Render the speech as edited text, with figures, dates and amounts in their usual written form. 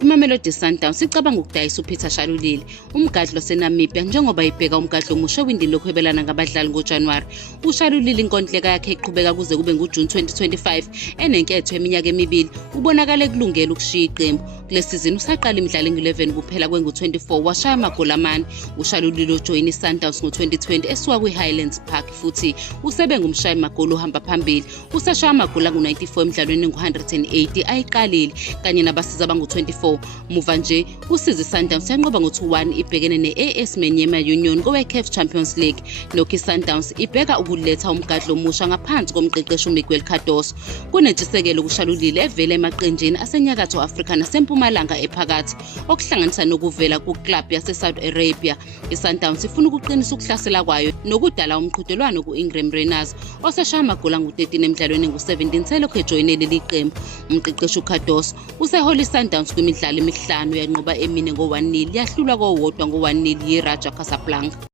Imamelodi Sundowns icabanga ukudayisa uPeter Shalulile, umgadli waseNamibia, njengoba ibheka umgadli omusha owindini lokuhwebelana ngabadlali ngoJanuwari. UShalulile inkontileka yakhe iqhubeka kuze kube nguJuni 2025 enenketho eminyaka emibili. Ubonakale kulungela ukushiya iqembu. Kule sizini usaqala imidlalo engu-11 kuphela kwengu-24 washaya amagoli amane. UShalulile ujoyina iSundowns ngo-2020 esuka kwi-Highlands Park futhi usebe ngumshayi magoli ohamba phambili. Usashaya amagoli angu-94 emidlalweni engu-180 ayiqalile kanye nabasiza abangu-24. Muva nje usiza iSundowns yanqoba ngo-2-1 ibhekene ne-AS Menyema Union kowe-CAF Champions League. Nokho iSundowns ibheka ukuletha umgadli omusha ngaphansi komqeqeshi uMiguel Cardoso. Kunentshisekelo kuShalulile evela emaqenjini aseNyakatho Afrika naseMpumalanga ephakathi, okuhlanganisa nokuvela kuklabhu yaseSaudi Arabia. iSundowns ifuna ukuqinisa ukuhlasela kwayo nokudala umqhudelwano ku-Ingram Rainers oseshaya amagoli angu-13 emidlalweni engu-17 selokhu ejoyine leli qembu. Umqeqeshi uCardoso usehola iSundowns kwimidlalo emihlanu yanqoba emine ngo-1-0 yahlulwa kowodwa ngo-1-0 yiRaja Casablanca.